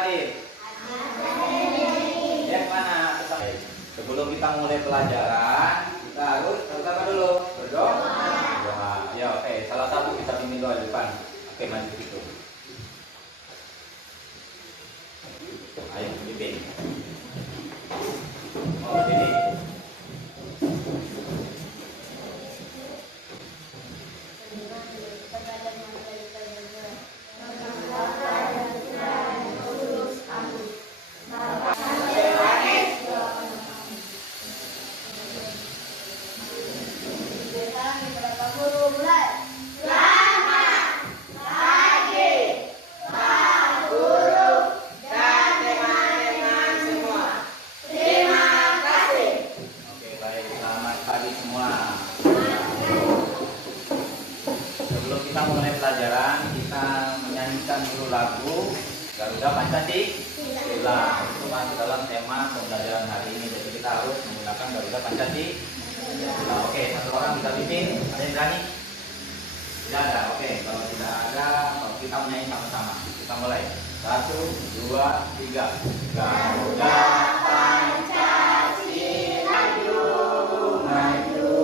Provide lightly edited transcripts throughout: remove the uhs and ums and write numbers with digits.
hadir? Yang mana? Sebelum kita mulai pelajaran, kita harus apa dulu? Berdoa. Berdoa. Ya, oke. Salah satu kita pimpin doa di depan. Oke, maju gitu. Ayo, pimpin. Oh, ini. Kita mulai pelajaran, kita menyanyikan dulu lagu Garuda Pancasila. Itu masuk dalam tema pembelajaran hari ini. Jadi kita harus menggunakan Garuda Pancasila. Oke, satu orang bisa pimpin. Ada yang berani? Tidak ada. Oke, kalau tidak ada, kalau kita menyanyi sama-sama. Kita mulai. 1, 2, 3. Garuda Pancasila maju.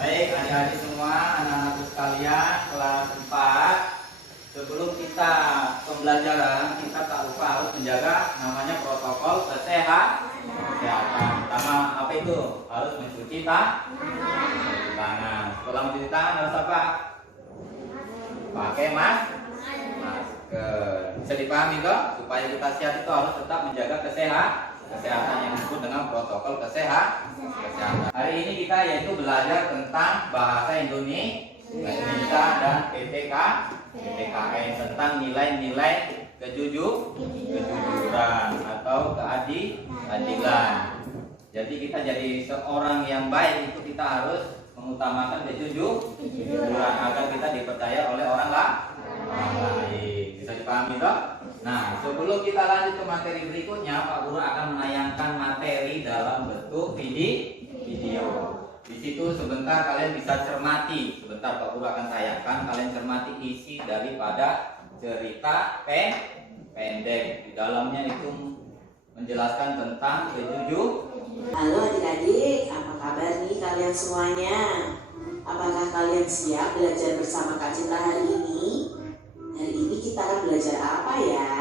Baik, adik-adik semua, anak-anakku sekalian, kelas 4. Sebelum kita pembelajaran, kita tak lupa harus menjaga namanya protokol kesehatan. Pertama, apa itu? Harus mencuci tangan. Setelah mencuci tangan harus apa? Pakai masker. Bisa dipahami kok? Supaya kita sehat itu harus tetap menjaga kesehatan yang disebut dengan protokol kesehatan. Hari ini kita yaitu belajar tentang bahasa Indonesia dan PPKN tentang nilai-nilai kejujuran atau keadilan. Jadi kita jadi seorang yang baik itu kita harus mengutamakan kejujuran agar kita dipercaya oleh orang lain. Bisa dipahami toh? Nah, sebelum kita lanjut ke materi berikutnya, Pak Guru akan menayangkan materi dalam bentuk video. Di situ sebentar kalian bisa cermati. Sebentar Pak Guru akan tayangkan, kalian cermati isi daripada cerita pendek. Di dalamnya itu menjelaskan tentang kejujuran. Halo adik-adik, apa kabar nih kalian semuanya? Apakah kalian siap belajar bersama Kak Citra hari ini? Hari ini kita akan belajar apa ya?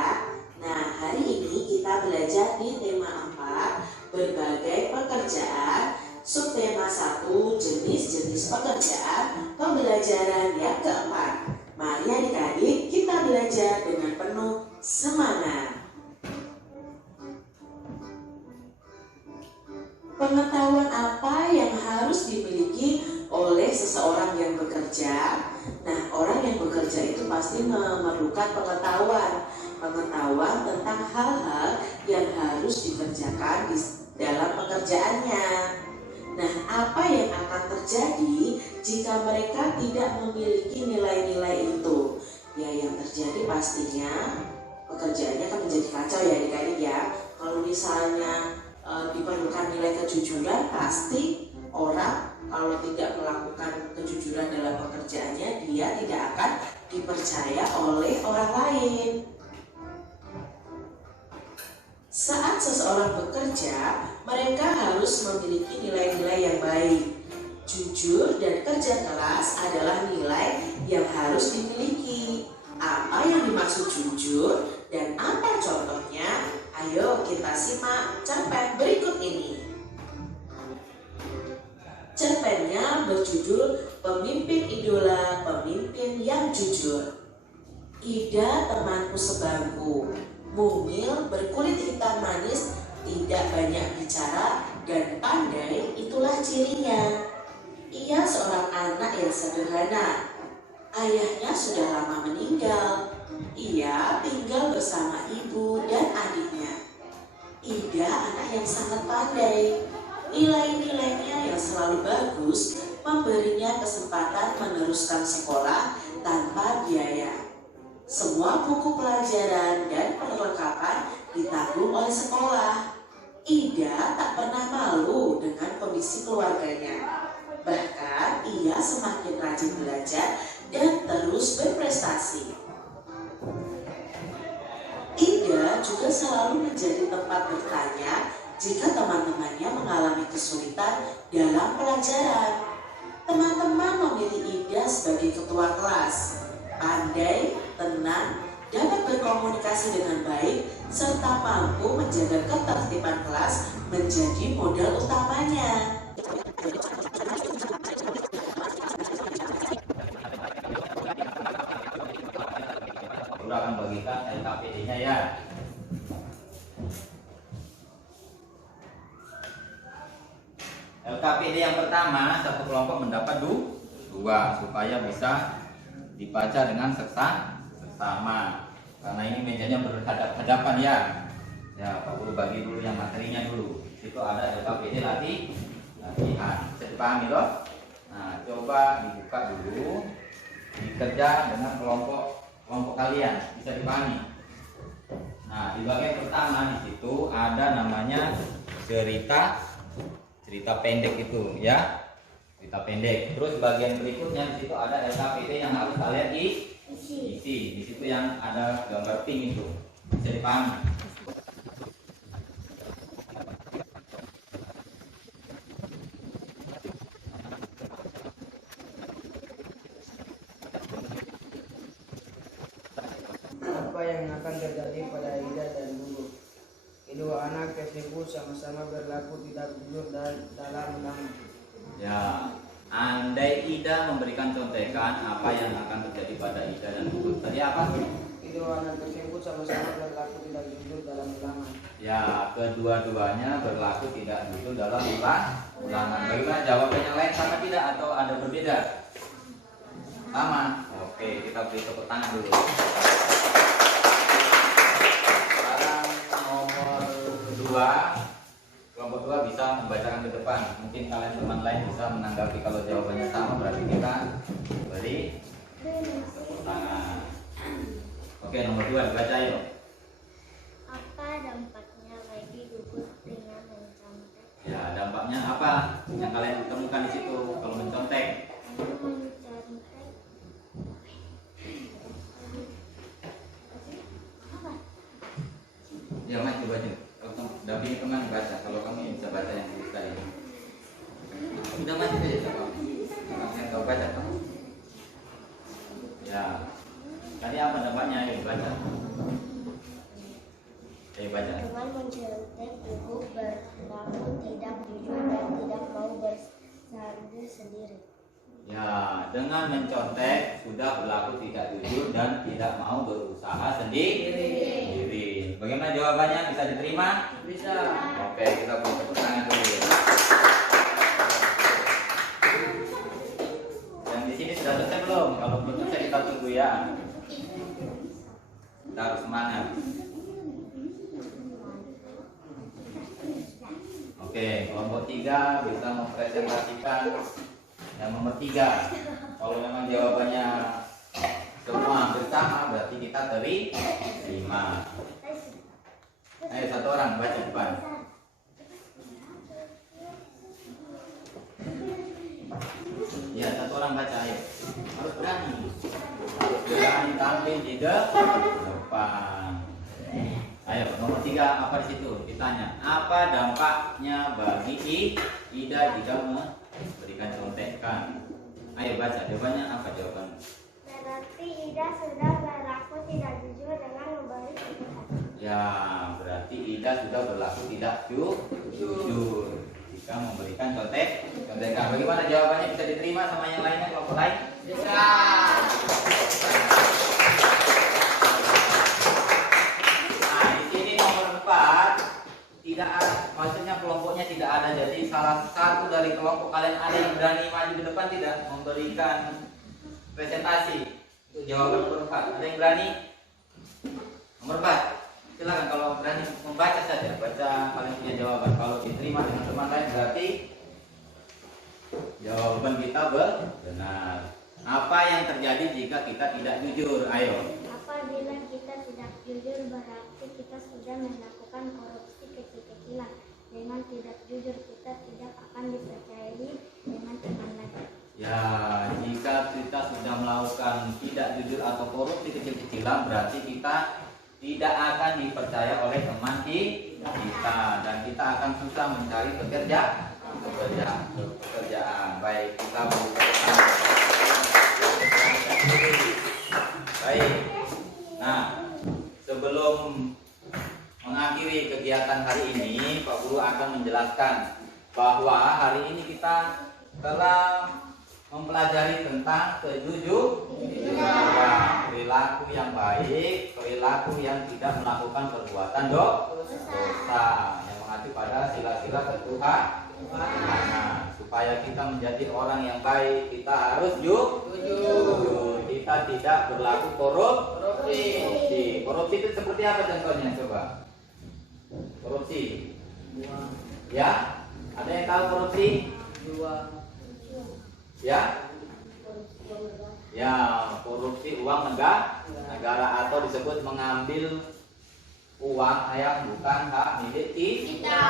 Nah, hari ini kita belajar di tema 4, berbagai pekerjaan, subtema 1, jenis-jenis pekerjaan, pembelajaran yang keempat. Mari adik-adik kita belajar dengan penuh semangat. Pengetahuan apa yang harus dimiliki oleh seseorang yang bekerja? Nah, orang yang bekerja itu pasti memerlukan pengetahuan tentang hal-hal yang harus dikerjakan di dalam pekerjaannya. Nah, apa yang akan terjadi jika mereka tidak memiliki nilai-nilai itu? Ya, yang terjadi pastinya pekerjaannya akan menjadi kacau ya adik-adik ya. Kalau misalnya diperlukan nilai kejujuran, pasti orang kalau tidak melakukan kejujuran dalam pekerjaannya, dia tidak akan dipercaya oleh orang lain. Saat seseorang bekerja, mereka harus memiliki nilai-nilai yang baik. Jujur dan kerja keras adalah nilai yang harus dimiliki. Apa yang dimaksud jujur dan apa contohnya? Ayo kita simak cerpen berikut ini. Cerpennya berjudul Pemimpin Idola, Pemimpin yang Jujur. Ida temanku sebangku, mungil, berkulit hitam manis, tidak banyak bicara, dan pandai, itulah cirinya. Ia seorang anak yang sederhana. Ayahnya sudah lama meninggal. Ia tinggal bersama ibu dan adiknya. Ida anak yang sangat pandai. Nilai-nilainya yang selalu bagus memberinya kesempatan meneruskan sekolah tanpa biaya. Semua buku pelajaran dan perlengkapan ditanggung oleh sekolah. Ida tak pernah malu dengan kondisi keluarganya. Bahkan ia semakin rajin belajar dan terus berprestasi. juga selalu menjadi tempat bertanya jika teman-temannya mengalami kesulitan dalam pelajaran. Teman-teman memilih Ida sebagai ketua kelas. Pandai, tenang, dapat berkomunikasi dengan baik, serta mampu menjaga ketertiban kelas menjadi modal utamanya. Guru akan bagikan LKPD-nya ya. LKPD yang pertama, satu kelompok mendapat 2 supaya bisa dibaca dengan seksama. Karena ini mejanya berhadapan ya. Ya, Pak Guru bagi dulu yang materinya dulu. Itu ada LKPD latihan. Bisa dipahami loh? Nah, coba dibuka dulu. Dikerja dengan kelompok kalian. Bisa dipahami. Nah, di bagian pertama di situ ada namanya cerita pendek itu ya. Cerita pendek. Terus bagian berikutnya di situ ada LKPD yang harus kalian isi. Di situ yang ada gambar pink itu. Bisa dipahami. Apa yang akan terjadi pada Ida dan Gugu? Kedua anak tersebut sama-sama berlaku tidak jujur dalam ulangan. Ya, andai Ida memberikan contekan apa yang akan terjadi pada Ida dan Gugu. Tadi apa? Kedua anak tersebut sama-sama berlaku tidak jujur dalam ulangan. Ya, kedua-duanya berlaku tidak jujur dalam ulangan. Bagaimana jawaban yang lain, sama tidak atau ada berbeda? Sama. Oke, kita beri tepuk tangan dulu. Sekarang nomor 2, kelompok 2 bisa membacakan ke depan. Mungkin kalian teman lain bisa menanggapi. Kalau jawabannya sama berarti kita beri tepuk tangan. Oke, nomor 2 dibaca yuk. Apa dampaknya bagi gugus dengan mencontek? Ya, dampaknya apa yang kalian temukan di situ kalau mencontek? Mencontek apa? Ya, maju baca. Kalau dampingi teman baca. Kalau kamu bisa baca yang tulis tadi. Udah maju aja sama. Yang kau baca kamu. Ya. Tadi apa dampaknya? Ayo baca. Ayo baca. Dengan mencontek, gugus berlaku tidak jujur dan tidak mau bersarang sendiri. Ya, dengan mencontek sudah berlaku tidak jujur dan tidak mau berusaha sendiri. Bagaimana jawabannya? Bisa diterima? Bisa. Oke, kita beri tepuk tangan dulu. Yang di sini sudah selesai belum? Kalau belum selesai kita tunggu ya. Kita harus semangat. Oke, kelompok 3 bisa mempresentasikan yang nomor 3. Kalau memang jawabannya semua hampir sama, berarti kita terima. Ayo, satu orang baca depan. Ya, satu orang baca, ayo. Harus berani. Harus berani tampil di depan. Ayo, nomor 3 apa di situ? Ditanya, apa dampaknya bagi Ida jika memberikan contekan? Ayo baca, jawabannya apa jawabannya? Berarti Ida sudah berlaku tidak jujur dengan memberi contekan. Ya, berarti Ida sudah berlaku tidak jujur jika memberikan contekan. Bagaimana jawabannya, bisa diterima sama yang lainnya, kelompok lain? Bisa. Nah, di sini nomor 4 tidak ada, maksudnya kelompoknya tidak ada. Jadi salah satu dari kelompok kalian ada yang berani maju ke depan tidak memberikan presentasi untuk jawaban nomor 4. Ada yang berani? Nomor 4. Silakan, kalau berani membaca saja, baca kalian punya jawaban. Kalau diterima dengan teman lain berarti jawaban kita benar. Apa yang terjadi jika kita tidak jujur? Ayo. Apabila kita tidak jujur berarti kita sudah melakukan korupsi kecil-kecilan. Dengan tidak jujur kita tidak akan dipercayai dengan teman lain. Ya, jika kita sudah melakukan tidak jujur atau korupsi kecil-kecilan berarti kita tidak akan dipercaya oleh teman kita, dan kita akan susah mencari pekerjaan. Baik, kita buka. Baik. Nah, sebelum mengakhiri kegiatan hari ini, Pak Guru akan menjelaskan bahwa hari ini kita telah mempelajari tentang kejujuran, perilaku yang baik, perilaku yang tidak melakukan perbuatan dosa, yang mengacu pada sila-sila ketuhanan. Supaya kita menjadi orang yang baik, kita harus jujur. Kita tidak berlaku korupsi. Korupsi itu seperti apa contohnya, coba? Korupsi. Ya, ada yang tahu korupsi? Ya, korupsi uang negara atau disebut mengambil uang yang bukan hak milik kita.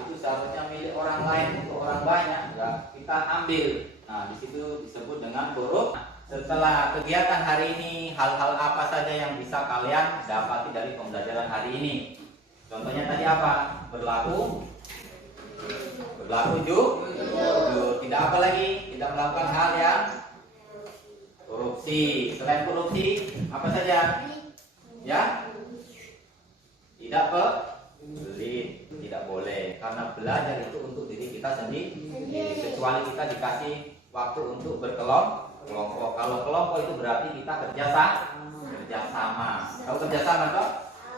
Itu seharusnya milik orang lain untuk orang banyak, ya, kita ambil. Nah, di situ disebut dengan korupsi. Setelah kegiatan hari ini, hal-hal apa saja yang bisa kalian dapati dari pembelajaran hari ini? Contohnya tadi apa? Berlaku jujur. Tidak apa lagi? Tidak melakukan hal yang korupsi. Selain korupsi, apa saja? Ya? Tidak pelit, tidak boleh. Karena belajar itu untuk diri kita sendiri. Kecuali kita dikasih waktu untuk berkelompok. Kalau kelompok itu berarti kita kerjasama. Kalau kerjasama toh?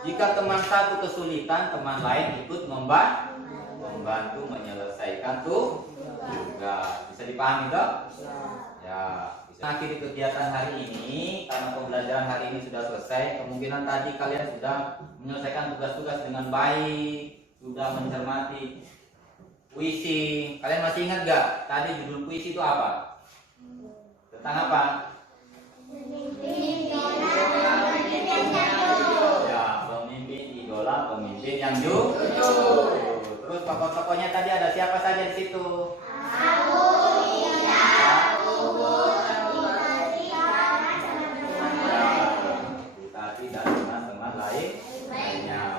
Jika teman satu kesulitan, teman lain ikut membantu menyelesaikan tuh juga. Bisa dipahami toh? Ya. Akhir kegiatan hari ini, karena pembelajaran hari ini sudah selesai, kemungkinan tadi kalian sudah menyelesaikan tugas-tugas dengan baik, sudah mencermati puisi. Kalian masih ingat gak? Tadi judul puisi itu apa? Tentang apa? Ya, pemimpin idola, pemimpin yang jujur. Terus tokoh-tokohnya tadi ada siapa saja di situ?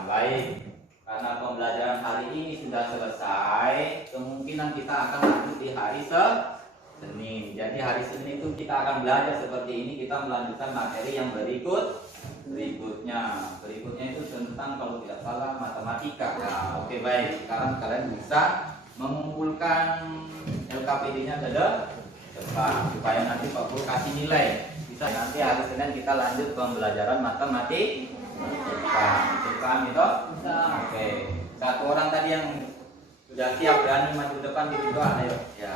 Baik, karena pembelajaran hari ini sudah selesai, kemungkinan kita akan lanjut di hari Senin. Jadi hari Senin itu kita akan belajar seperti ini, kita melanjutkan materi yang berikutnya. Berikutnya itu tentang, kalau tidak salah, matematika. Nah, oke, baik. Sekarang kalian bisa mengumpulkan LKPD-nya ke depan supaya nanti Pak Guru kasih nilai. Bisa nanti hari Senin kita lanjut pembelajaran matematika. Paham itu? Oke. Satu orang tadi yang sudah siap berani maju depan di doa, ayo. Ya.